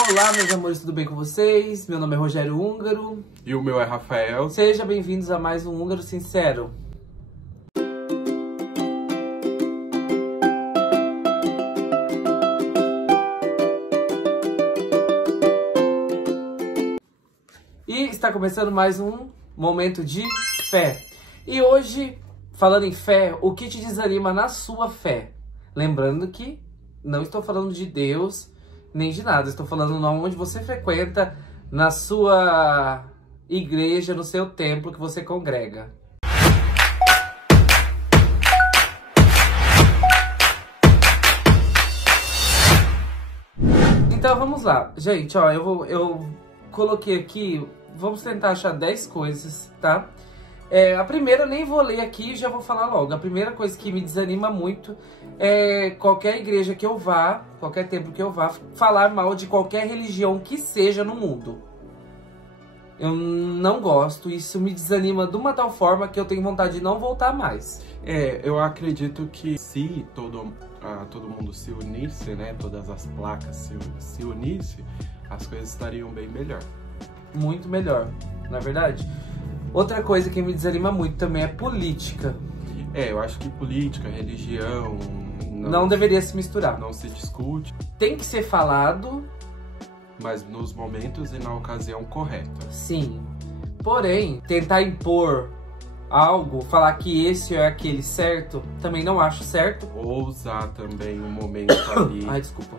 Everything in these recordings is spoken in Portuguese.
Olá, meus amores, tudo bem com vocês? Meu nome é Rogério Húngaro. E o meu é Rafael. Sejam bem-vindos a mais um Húngaro Sincero. E está começando mais um momento de fé. E hoje, falando em fé, o que te desanima na sua fé? Lembrando que não estou falando de Deus, nem de nada. Estou falando onde você frequenta, na sua igreja, no seu templo que você congrega. Então vamos lá. Gente, ó, eu coloquei aqui, vamos tentar achar 10 coisas, tá? A primeira eu nem vou ler aqui, já vou falar logo. A primeira coisa que me desanima muito é qualquer igreja que eu vá, qualquer templo que eu vá, falar mal de qualquer religião que seja no mundo. Eu não gosto, isso me desanima de uma tal forma que eu tenho vontade de não voltar mais. Eu acredito que se todo mundo se unisse, né, todas as placas se unissem, as coisas estariam bem melhor. Muito melhor, não é verdade? Outra coisa que me desanima muito também é política. Eu acho que política, religião... Não deveria se misturar. Não se discute. Tem que ser falado. Mas nos momentos e na ocasião correta. Sim. Porém, tentar impor algo, falar que esse é aquele certo, também não acho certo. Ou usar também um momento ali... Ai, desculpa.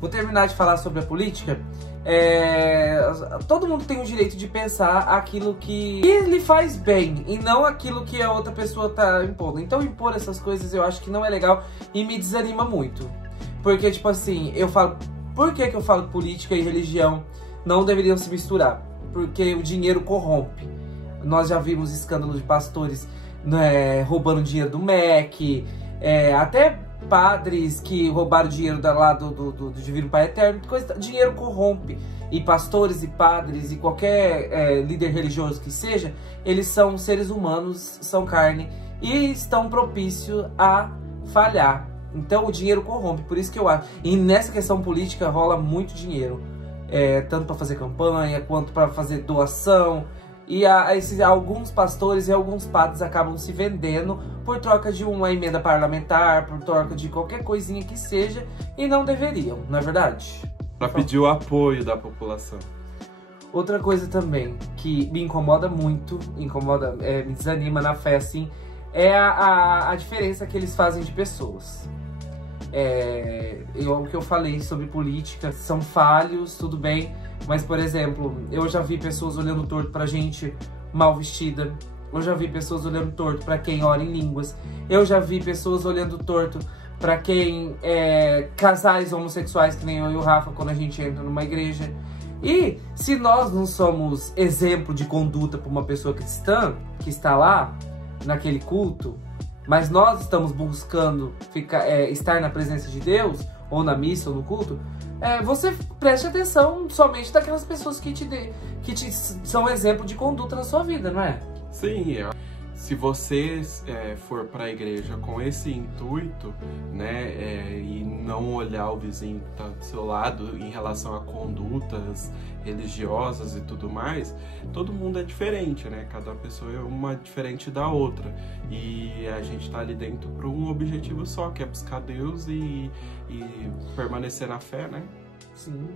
Vou terminar de falar sobre a política. Todo mundo tem o direito de pensar aquilo que lhe faz bem e não aquilo que a outra pessoa tá impondo. Então impor essas coisas eu acho que não é legal e me desanima muito. Porque, tipo assim, eu falo... Por que eu falo que política e religião não deveriam se misturar? Porque o dinheiro corrompe. Nós já vimos escândalos de pastores, né, roubando dinheiro do MEC, até padres que roubaram dinheiro lá do Divino Pai Eterno, dinheiro corrompe. E pastores e padres e qualquer líder religioso que seja, eles são seres humanos, são carne e estão propícios a falhar. Então o dinheiro corrompe, por isso que eu acho. E nessa questão política rola muito dinheiro, tanto para fazer campanha quanto para fazer doação. E alguns pastores e alguns padres acabam se vendendo por troca de uma emenda parlamentar, por troca de qualquer coisinha que seja, e não deveriam, não é verdade? Para pedir o apoio da população. Outra coisa também que me incomoda muito, me desanima na fé, assim, é a diferença que eles fazem de pessoas. O que eu falei sobre política, são falhos, tudo bem, mas, por exemplo, eu já vi pessoas olhando torto pra gente mal vestida, eu já vi pessoas olhando torto pra quem ora em línguas, eu já vi pessoas olhando torto pra quem casais homossexuais, que nem eu e o Rafa, quando a gente entra numa igreja. E se nós não somos exemplo de conduta pra uma pessoa cristã que está lá, naquele culto, mas nós estamos buscando estar na presença de Deus, ou na missa, ou no culto, você preste atenção somente daquelas pessoas que são exemplo de conduta na sua vida, não é? Sim, se você for para a igreja com esse intuito, né, e não olhar o vizinho que está do seu lado em relação a condutas religiosas e tudo mais, todo mundo é diferente, né? Cada pessoa é uma diferente da outra. E a gente está ali dentro para um objetivo só, que é buscar Deus e permanecer na fé, né? Sim.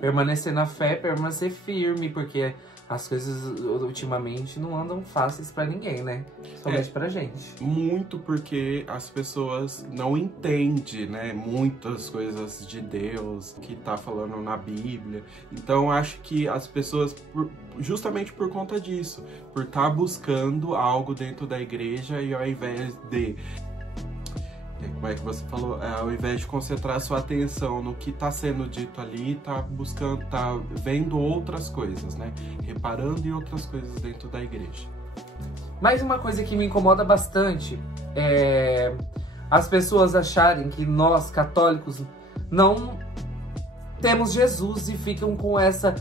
Permanecer na fé, permanecer firme, porque as coisas ultimamente não andam fáceis pra ninguém, né? Somente pra gente. Muito porque as pessoas não entendem, né? Muitas coisas de Deus que tá falando na Bíblia. Então acho que as pessoas, justamente por conta disso, por estar buscando algo dentro da igreja e ao invés de... Como é que você falou? Ao invés de concentrar sua atenção no que está sendo dito ali, tá buscando, tá vendo outras coisas, né? Reparando em outras coisas dentro da igreja. Mais uma coisa que me incomoda bastante é as pessoas acharem que nós, católicos, não temos Jesus e ficam com essa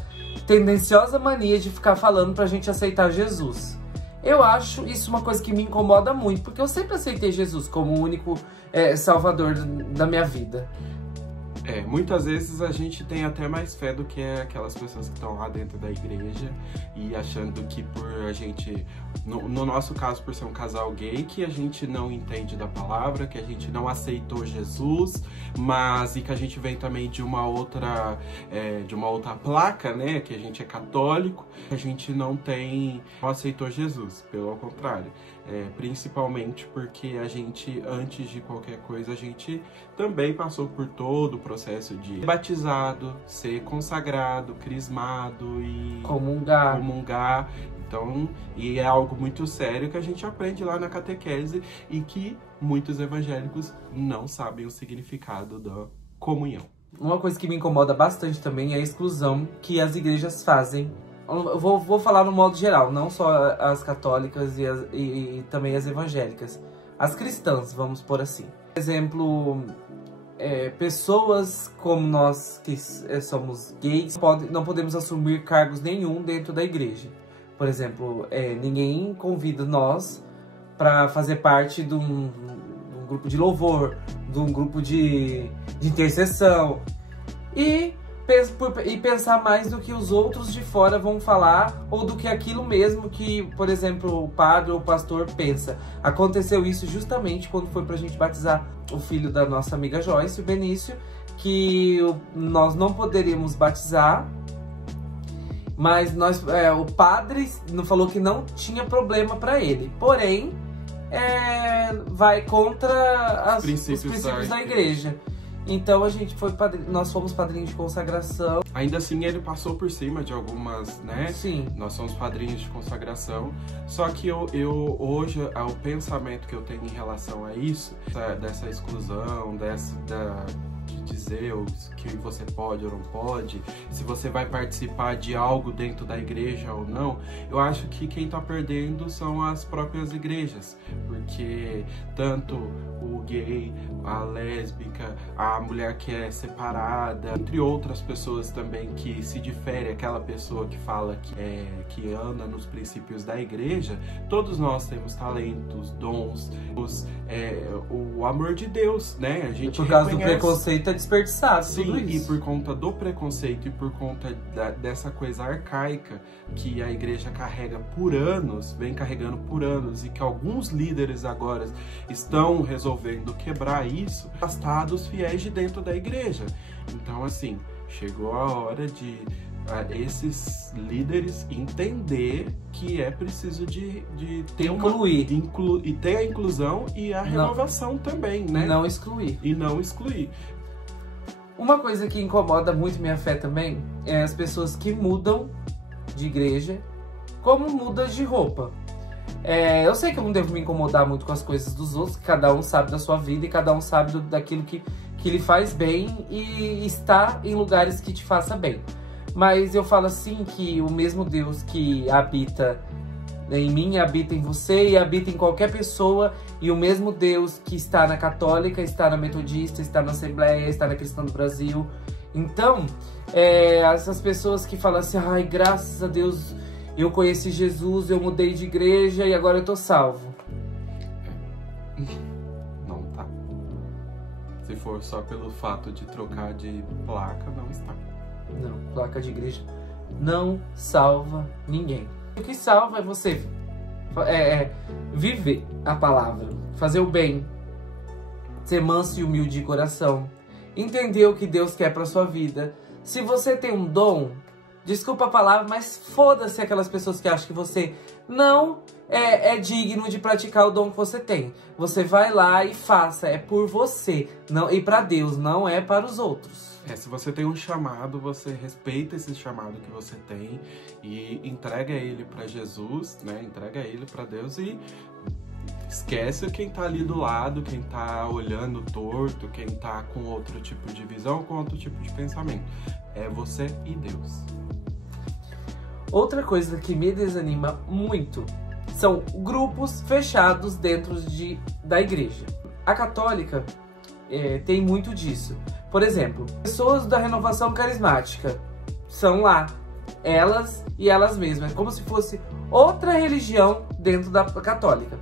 tendenciosa mania de ficar falando pra gente aceitar Jesus. Eu acho isso uma coisa que me incomoda muito, porque eu sempre aceitei Jesus como o único salvador da minha vida. Muitas vezes a gente tem até mais fé do que aquelas pessoas que estão lá dentro da igreja e achando que por a gente, no nosso caso, por ser um casal gay, que a gente não entende da palavra, que a gente não aceitou Jesus, e que a gente vem também de uma outra placa, né, que a gente é católico, a gente não aceitou Jesus, pelo contrário. Principalmente porque a gente, antes de qualquer coisa, a gente também passou por todo o processo de ser batizado, ser consagrado, crismado e comungar. Então, e é algo muito sério que a gente aprende lá na catequese e que muitos evangélicos não sabem o significado da comunhão. Uma coisa que me incomoda bastante também é a exclusão que as igrejas fazem. Eu vou falar no modo geral, não só as católicas e também as evangélicas. As cristãs, vamos por assim. Por exemplo, pessoas como nós que somos gays não podemos assumir cargos nenhum dentro da igreja. Por exemplo, ninguém convida nós para fazer parte de um grupo de louvor, de um grupo de intercessão. E pensar mais do que os outros de fora vão falar ou do que aquilo mesmo que, por exemplo, o padre ou o pastor pensa. Aconteceu isso justamente quando foi pra gente batizar o filho da nossa amiga Joyce, o Benício, que nós não poderíamos batizar, mas o padre falou que não tinha problema para ele. Porém, vai contra os princípios da igreja. Então nós fomos padrinhos de consagração. Ainda assim ele passou por cima de algumas, né? Sim. Nós somos padrinhos de consagração. Só que hoje, o pensamento que eu tenho em relação a isso, dessa exclusão, de dizer o que você pode ou não pode, se você vai participar de algo dentro da igreja ou não, eu acho que quem tá perdendo são as próprias igrejas, porque tanto o gay, a lésbica, a mulher que é separada, entre outras pessoas também que se difere, aquela pessoa que fala que anda nos princípios da igreja, todos nós temos talentos, dons, o amor de Deus, né? A gente por causa do preconceito é desperdiçado. Sim, tudo isso. E por conta do preconceito e por conta dessa coisa arcaica que a igreja carrega por anos, vem carregando por anos, e que alguns líderes agora estão resolvendo quebrar isso, afastar dos fiéis de dentro da igreja. Então, assim, chegou a hora de esses líderes entender que é preciso de ter e ter a inclusão e a renovação também, né? Não excluir. E não excluir. Uma coisa que incomoda muito minha fé também é as pessoas que mudam de igreja como mudas de roupa. Eu sei que eu não devo me incomodar muito com as coisas dos outros, que cada um sabe da sua vida e cada um sabe daquilo que lhe faz bem e está em lugares que te faça bem. Mas eu falo assim que o mesmo Deus que habita em mim, habita em você e habita em qualquer pessoa, e o mesmo Deus que está na católica, está na metodista, está na Assembleia, está na Cristã do Brasil. Então, essas pessoas que falam assim, ai, graças a Deus eu conheci Jesus, eu mudei de igreja e agora eu tô salvo. Não tá. Se for só pelo fato de trocar de placa, não está. Não, placa de igreja não salva ninguém. O que salva é você viver a palavra, fazer o bem, ser manso e humilde de coração, entender o que Deus quer pra sua vida. Se você tem um dom, desculpa a palavra, mas foda-se aquelas pessoas que acham que você não é digno de praticar o dom que você tem. Você vai lá e faça, é por você, não, e pra Deus, não é para os outros. Se você tem um chamado, você respeita esse chamado que você tem e entrega ele para Jesus, né? Entrega ele para Deus e esquece quem tá ali do lado, quem tá olhando torto, quem tá com outro tipo de visão, com outro tipo de pensamento. É você e Deus. Outra coisa que me desanima muito são grupos fechados dentro da igreja. A católica tem muito disso. Por exemplo, pessoas da renovação carismática são lá, elas e elas mesmas, como se fosse outra religião dentro da católica.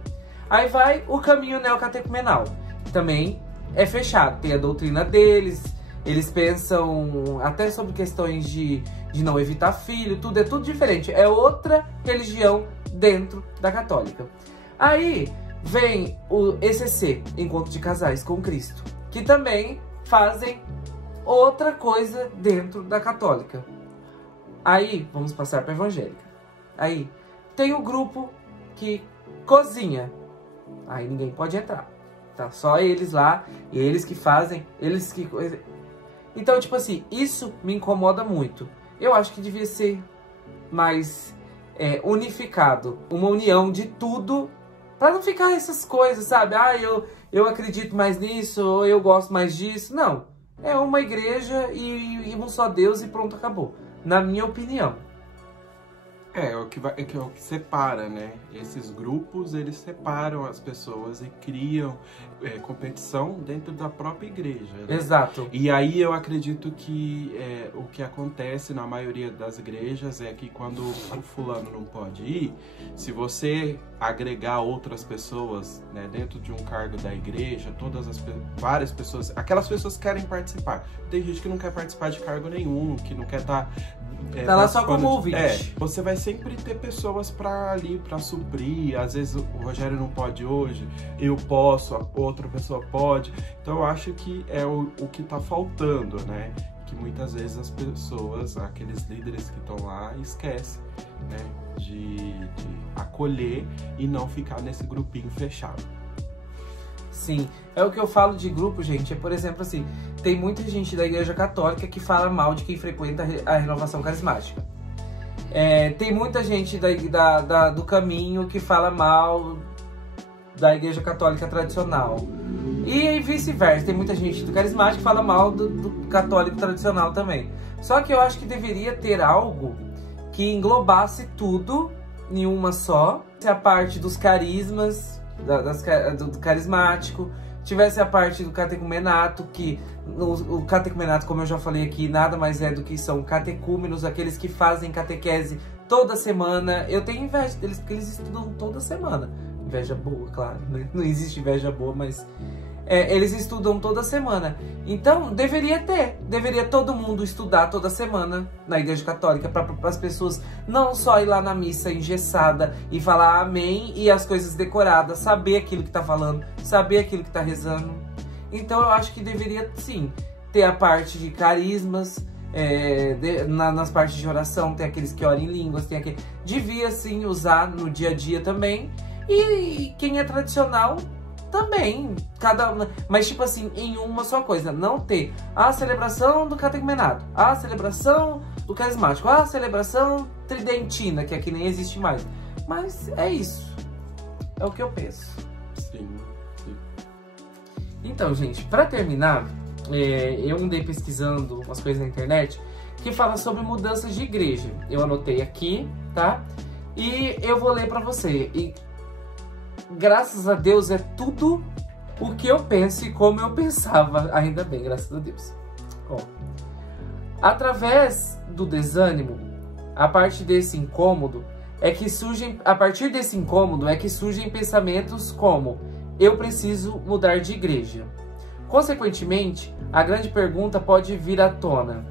Aí vai o caminho neocatecumenal, que também é fechado, tem a doutrina deles, eles pensam até sobre questões de não evitar filho, é tudo diferente. É outra religião dentro da católica. Aí vem o ECC, Encontro de Casais com Cristo, que também fazem outra coisa dentro da católica. Aí, vamos passar para a evangélica. Aí, tem o grupo que cozinha. Aí ninguém pode entrar. Tá só eles lá, e eles que fazem, eles que... Então, tipo assim, isso me incomoda muito. Eu acho que devia ser mais unificado. Uma união de tudo, pra não ficar essas coisas, sabe? Ah, eu acredito mais nisso, ou eu gosto mais disso. Não. É uma igreja e um só Deus e pronto, acabou. Na minha opinião. É o que separa, né? Esses grupos, eles separam as pessoas e criam competição dentro da própria igreja, né? Exato. E aí eu acredito que o que acontece na maioria das igrejas é que quando o fulano não pode ir, se você agregar outras pessoas, né, dentro de um cargo da igreja, várias pessoas, aquelas pessoas que querem participar. Tem gente que não quer participar de cargo nenhum, que não quer estar... tá lá só como ouvinte. Você vai sempre ter pessoas pra suprir. Às vezes o Rogério não pode hoje, eu posso, a outra pessoa pode. Então eu acho que é o que tá faltando, né? Que muitas vezes as pessoas, aqueles líderes que estão lá, esquecem, né? De acolher e não ficar nesse grupinho fechado. Sim, é o que eu falo de grupo, gente. É, por exemplo, assim, tem muita gente da igreja católica que fala mal de quem frequenta a renovação carismática. Tem muita gente do caminho que fala mal da igreja católica tradicional. E vice-versa, tem muita gente do carismático que fala mal do católico tradicional também. Só que eu acho que deveria ter algo que englobasse tudo em uma só. A parte dos carismas, do carismático, tivesse a parte do catecumenato, que o catecumenato, como eu já falei aqui, nada mais é do que são catecúmenos, aqueles que fazem catequese toda semana. Eu tenho inveja deles, porque eles estudam toda semana. Inveja boa, claro, né? Não existe inveja boa, mas eles estudam toda semana. Então, deveria todo mundo estudar toda semana na igreja católica, para as pessoas não só ir lá na missa engessada e falar amém e as coisas decoradas, saber aquilo que tá falando, saber aquilo que tá rezando. Então, eu acho que deveria, sim, ter a parte de carismas, nas partes de oração, tem aqueles que oram em línguas, tem aquele... Devia, sim, usar no dia a dia também. E quem é tradicional... também, mas tipo assim, em uma só coisa, não ter a celebração do catecumenato, a celebração do carismático, a celebração tridentina, que aqui nem existe mais. Mas é isso, é o que eu penso. Sim. Então, gente, pra terminar, eu andei pesquisando umas coisas na internet que falam sobre mudanças de igreja. Eu anotei aqui, tá? E eu vou ler pra você. E graças a Deus é tudo o que eu penso e como eu pensava. Ainda bem, graças a Deus. Ó, através do desânimo, a partir desse incômodo é que surgem pensamentos como: eu preciso mudar de igreja. Consequentemente, a grande pergunta pode vir à tona: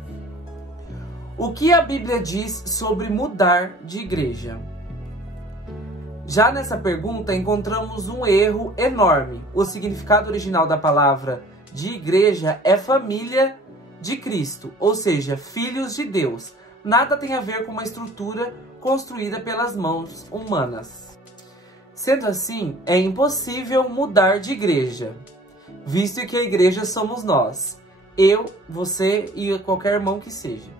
o que a Bíblia diz sobre mudar de igreja? Já nessa pergunta encontramos um erro enorme. O significado original da palavra de igreja é família de Cristo, ou seja, filhos de Deus. Nada tem a ver com uma estrutura construída pelas mãos humanas. Sendo assim, é impossível mudar de igreja, visto que a igreja somos nós, eu, você e qualquer irmão que seja.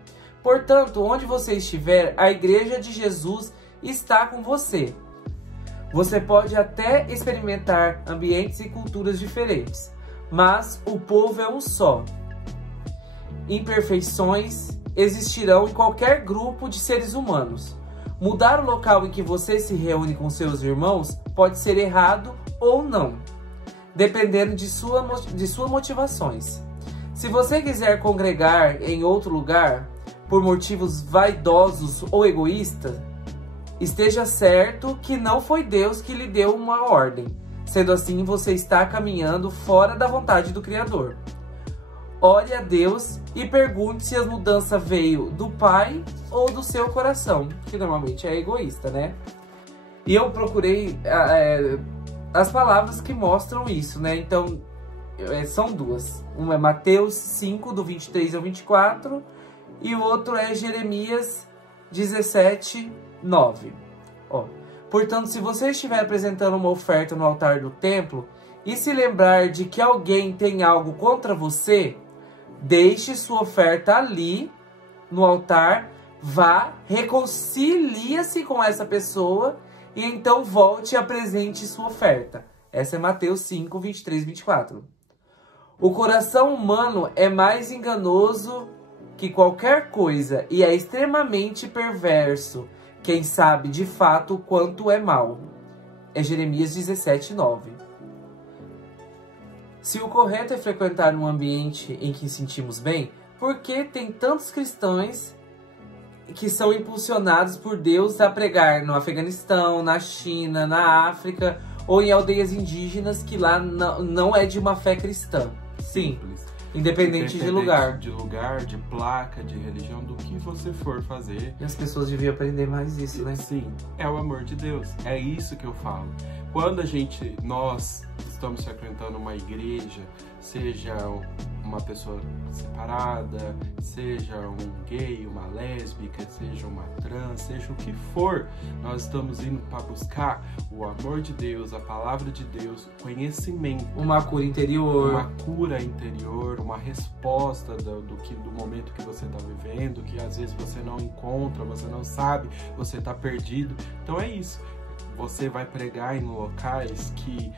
Portanto, onde você estiver, a igreja de Jesus está com você. Você pode até experimentar ambientes e culturas diferentes, mas o povo é um só. Imperfeições existirão em qualquer grupo de seres humanos. Mudar o local em que você se reúne com seus irmãos pode ser errado ou não, dependendo de suas motivações. Se você quiser congregar em outro lugar por motivos vaidosos ou egoístas, esteja certo que não foi Deus que lhe deu uma ordem. Sendo assim, você está caminhando fora da vontade do Criador. ore a Deus e pergunte se a mudança veio do pai ou do seu coração, que normalmente é egoísta, né? E eu procurei as palavras que mostram isso, né? Então, são duas. Uma é Mateus 5, do 23 ao 24, e o outro é Jeremias 17, 9. Ó, portanto, se você estiver apresentando uma oferta no altar do templo e se lembrar de que alguém tem algo contra você, deixe sua oferta ali no altar, vá, reconcilie-se com essa pessoa e então volte e apresente sua oferta. Essa é Mateus 5, 23 e 24. O coração humano é mais enganoso que qualquer coisa e é extremamente perverso. Quem sabe de fato o quanto é mal? É Jeremias 17, 9. Se o correto é frequentar um ambiente em que sentimos bem, por que tem tantos cristãos que são impulsionados por Deus a pregar no Afeganistão, na China, na África ou em aldeias indígenas que lá não é de uma fé cristã? Sim, independente de lugar. De lugar, de placa, de religião, do que você for fazer. E as pessoas deviam aprender mais isso, né? Sim, é o amor de Deus. É isso que eu falo. Quando nós estamos frequentando uma igreja, seja uma pessoa separada, seja um gay, uma lésbica, seja uma trans, seja o que for, nós estamos indo para buscar o amor de Deus, a palavra de Deus, conhecimento. Uma cura interior. Uma cura interior, uma resposta do momento que você está vivendo, que às vezes você não encontra, você não sabe, você está perdido. Então é isso. Você vai pregar em locais que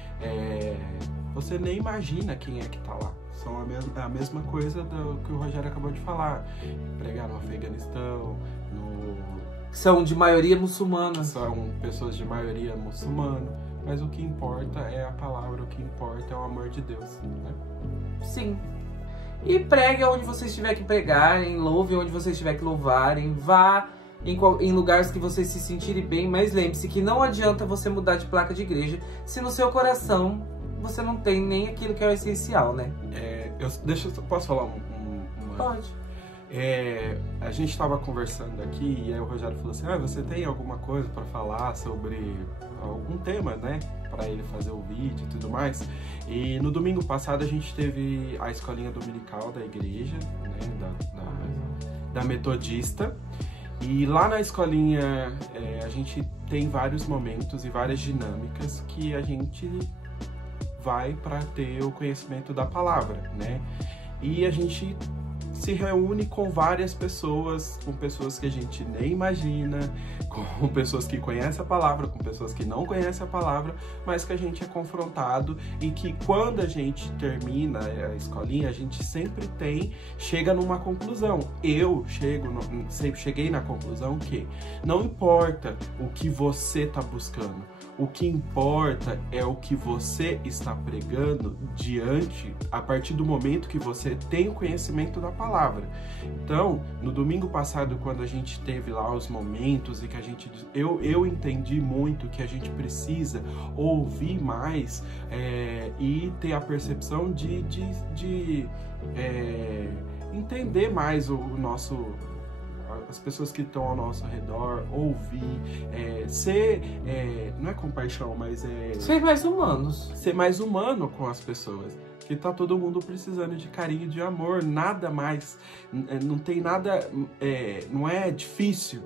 você nem imagina quem é que está lá. São a mesma coisa do que o Rogério acabou de falar. Pregar no Afeganistão, São de maioria muçulmana. São pessoas de maioria muçulmana. Mas o que importa é a palavra, o que importa é o amor de Deus, né? Sim. E pregue onde você estiver que pregarem, louve onde você estiver que louvarem, vá em lugares que você se sentirem bem, mas lembre-se que não adianta você mudar de placa de igreja se no seu coração você não tem nem aquilo que é o essencial, né? Posso falar Pode. A gente estava conversando aqui e aí o Rogério falou assim, você tem alguma coisa para falar sobre algum tema, né? Para ele fazer o vídeo e tudo mais. E no domingo passado a gente teve a escolinha dominical da igreja, né? Da Metodista. E lá na escolinha a gente tem vários momentos e várias dinâmicas que a gente vai para ter o conhecimento da palavra, né? E a gente se reúne com várias pessoas, com pessoas que a gente nem imagina, com pessoas que conhecem a palavra, com pessoas que não conhecem a palavra, mas que a gente é confrontado e que quando a gente termina a escolinha, a gente sempre chega numa conclusão. Eu cheguei na conclusão que não importa o que você está buscando, o que importa é o que você está pregando a partir do momento que você tem o conhecimento da palavra. Então, no domingo passado, quando a gente teve lá os momentos e que eu entendi muito que a gente precisa ouvir mais e ter a percepção de entender mais as pessoas que estão ao nosso redor, ouvir, não é compaixão, mas ser mais humanos. Ser mais humano com as pessoas. Que tá todo mundo precisando de carinho e de amor, nada mais, não tem nada, não é difícil,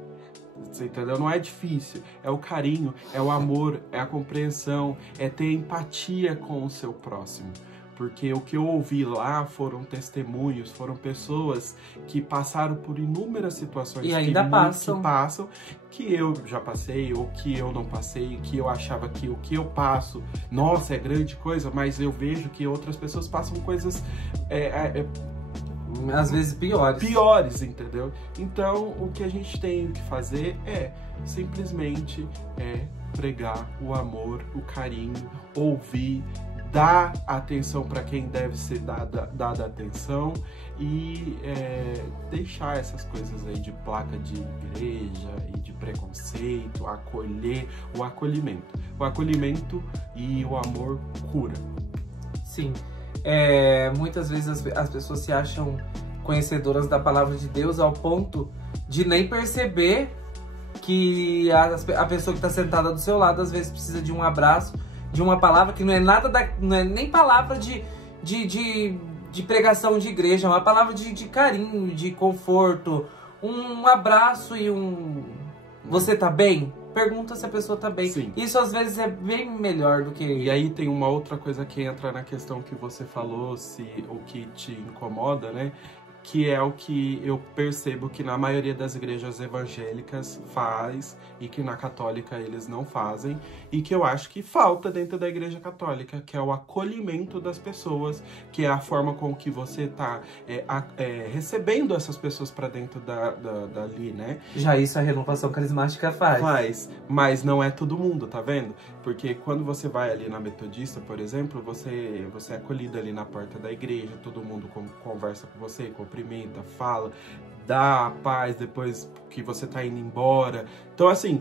você entendeu? Não é difícil, é o carinho, é o amor, é a compreensão, é ter empatia com o seu próximo. Porque o que eu ouvi lá foram testemunhos, foram pessoas que passaram por inúmeras situações e ainda passam, que eu já passei, ou que eu não passei, que eu achava que o que eu passo, nossa, é grande coisa, mas eu vejo que outras pessoas passam coisas às vezes piores. Piores, entendeu? Então, o que a gente tem que fazer simplesmente pregar o amor, o carinho, ouvir, dar atenção para quem deve ser dada atenção e deixar essas coisas aí de placa de igreja e de preconceito, acolher, o acolhimento. O acolhimento e o amor cura. Sim. Muitas vezes as pessoas se acham conhecedoras da palavra de Deus ao ponto de nem perceber que a pessoa que está sentada do seu lado às vezes precisa de um abraço, de uma palavra que não é nada não é nem palavra de pregação de igreja, é uma palavra de carinho, de conforto, um abraço e você tá bem? Pergunta se a pessoa tá bem. Sim. Isso às vezes é bem melhor do que... E aí tem uma outra coisa que entra na questão que você falou, o que te incomoda, né? Que é o que eu percebo que na maioria das igrejas evangélicas faz e que na católica eles não fazem, e que eu acho que falta dentro da igreja católica, que é o acolhimento das pessoas, que é a forma com que você está recebendo essas pessoas para dentro dali, né? Já isso a renovação carismática faz. Faz, mas não é todo mundo, tá vendo? Porque quando você vai ali na Metodista, por exemplo, você é acolhido ali na porta da igreja, todo mundo conversa com você, cumprimenta, fala, dá a paz depois que você tá indo embora. Então, assim,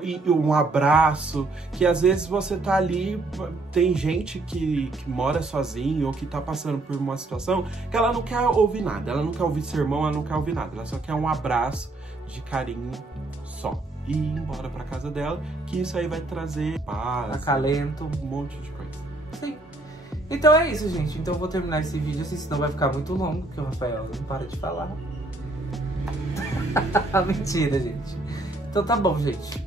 e um abraço, que às vezes você tá ali, tem gente que mora sozinho ou que tá passando por uma situação que ela não quer ouvir nada, ela não quer ouvir sermão, ela não quer ouvir nada, ela só quer um abraço de carinho só. E ir embora pra casa dela, que isso aí vai trazer paz, acalento, um monte de coisa. Sim. Então é isso, gente. Então eu vou terminar esse vídeo assim, senão vai ficar muito longo, porque o Rafael não para de falar. Mentira, gente. Então tá bom, gente.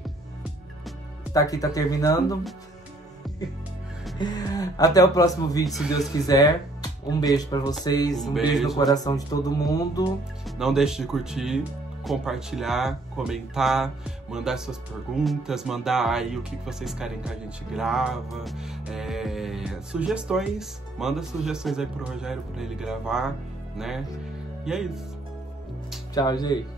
Tá aqui, tá terminando. Até o próximo vídeo, se Deus quiser. Um beijo pra vocês, um beijo no coração de todo mundo. Não deixe de curtir, compartilhar, comentar, mandar suas perguntas, mandar aí o que vocês querem que a gente grava, sugestões, manda sugestões aí pro Rogério pra ele gravar, né? E é isso. Tchau, gente.